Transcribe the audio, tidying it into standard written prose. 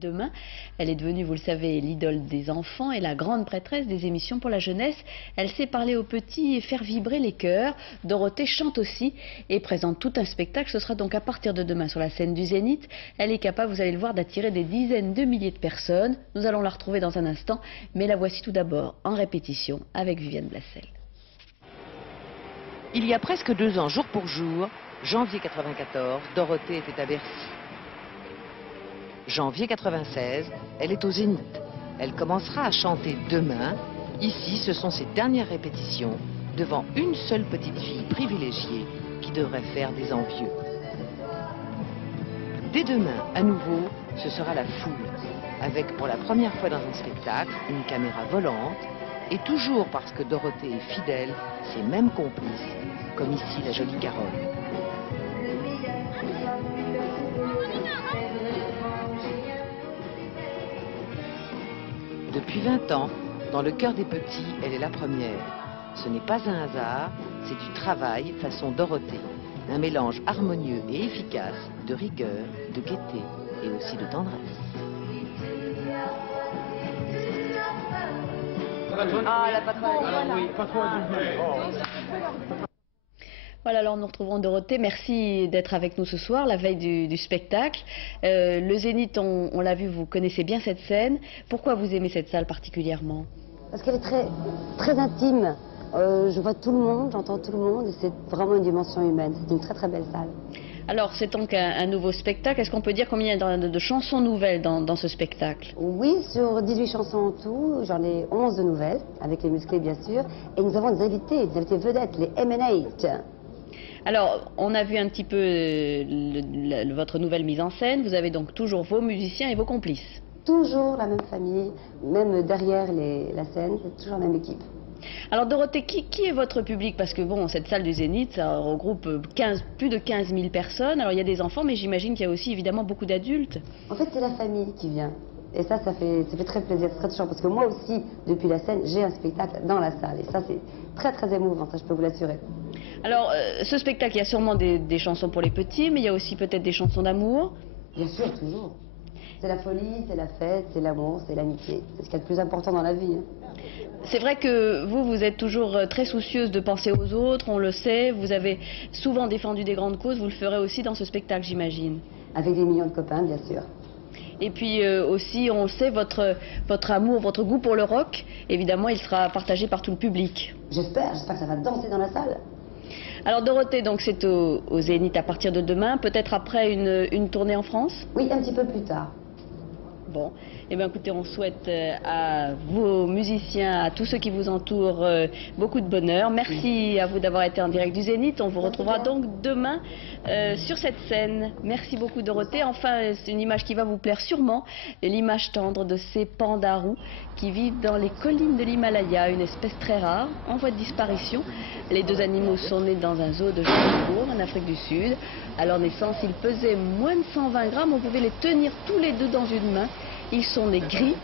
Demain, elle est devenue, vous le savez, l'idole des enfants et la grande prêtresse des émissions pour la jeunesse. Elle sait parler aux petits et faire vibrer les cœurs. Dorothée chante aussi et présente tout un spectacle. Ce sera donc à partir de demain sur la scène du Zénith. Elle est capable, vous allez le voir, d'attirer des dizaines de milliers de personnes. Nous allons la retrouver dans un instant, mais la voici tout d'abord en répétition avec Viviane Blassel. Il y a presque 2 ans, jour pour jour, janvier 94, Dorothée était à Bercy. Janvier 96, elle est au Zénith. Elle commencera à chanter demain. Ici, ce sont ses dernières répétitions devant une seule petite fille privilégiée qui devrait faire des envieux. Dès demain, à nouveau, ce sera la foule, avec pour la première fois dans un spectacle une caméra volante, et toujours parce que Dorothée est fidèle, ses mêmes complices, comme ici la jolie Carole. Depuis 20 ans, dans le cœur des petits, elle est la première. Ce n'est pas un hasard, c'est du travail façon Dorothée. Un mélange harmonieux et efficace de rigueur, de gaieté et aussi de tendresse. Ah, la patronne. Voilà, alors nous retrouvons Dorothée. Merci d'être avec nous ce soir, la veille du spectacle. Le Zénith, on l'a vu, vous connaissez bien cette scène. Pourquoi vous aimez cette salle particulièrement? Parce qu'elle est très intime. Je vois tout le monde, j'entends tout le monde, et c'est vraiment une dimension humaine. C'est une très belle salle. Alors, c'est donc un nouveau spectacle. Est-ce qu'on peut dire combien il y a de chansons nouvelles dans ce spectacle? Oui, sur 18 chansons en tout, j'en ai 11 de nouvelles, avec les musclés bien sûr. Et nous avons des invités vedettes, les M&8. Alors, on a vu un petit peu votre nouvelle mise en scène. Vous avez donc toujours vos musiciens et vos complices. Toujours la même famille, même derrière la scène, c'est toujours la même équipe. Alors Dorothée, qui est votre public? Parce que bon, cette salle du Zénith, ça regroupe plus de 15 000 personnes. Alors il y a des enfants, mais j'imagine qu'il y a aussi évidemment beaucoup d'adultes. En fait, c'est la famille qui vient. Et ça fait très plaisir, c'est très touchant. Parce que moi aussi, depuis la scène, j'ai un spectacle dans la salle. Et ça, c'est très émouvant, ça je peux vous l'assurer. Alors, ce spectacle, il y a sûrement des chansons pour les petits, mais il y a aussi peut-être des chansons d'amour. Bien sûr, toujours. C'est la folie, c'est la fête, c'est l'amour, c'est l'amitié. C'est ce qu'il y a de plus important dans la vie. C'est vrai que vous êtes toujours très soucieuse de penser aux autres, on le sait. Vous avez souvent défendu des grandes causes, vous le ferez aussi dans ce spectacle, j'imagine. Avec des millions de copains, bien sûr. Et puis aussi, on le sait, votre amour, votre goût pour le rock, évidemment, il sera partagé par tout le public. J'espère que ça va danser dans la salle. Alors Dorothée, donc c'est au Zénith à partir de demain, peut-être après une tournée en France? Oui, un petit peu plus tard. Bon, eh bien écoutez, on souhaite à vos musiciens, à tous ceux qui vous entourent, beaucoup de bonheur. Merci à vous d'avoir été en direct du Zénith. On vous retrouvera donc demain sur cette scène. Merci beaucoup Dorothée. Enfin, c'est une image qui va vous plaire sûrement, l'image tendre de ces pandarous qui vivent dans les collines de l'Himalaya, une espèce très rare, en voie de disparition. Les 2 animaux sont nés dans un zoo de Johannesburg, en Afrique du Sud. À leur naissance, ils pesaient moins de 120 grammes. On pouvait les tenir tous les 2 dans une main. Ils sont nés gris,